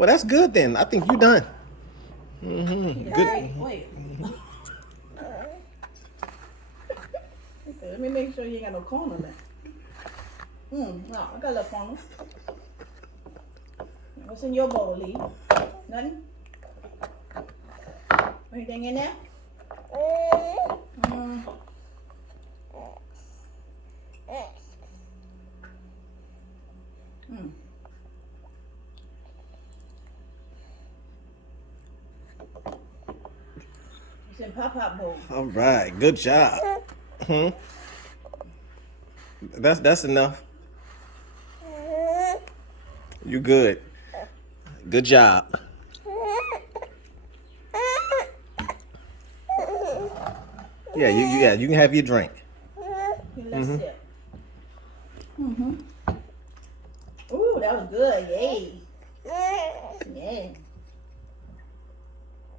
Well, that's good then. I think you're done. Good. Wait. Let me make sure you ain't got no corner left. No, I got a little corner. What's in your bowl, Lee? Nothing? Anything in there? Mm. Mm. It's in Pop bowl. All right. Good job. That's enough. You good. Good job. Yeah, you can have your drink. Let's sip. Ooh, that was good. Yay.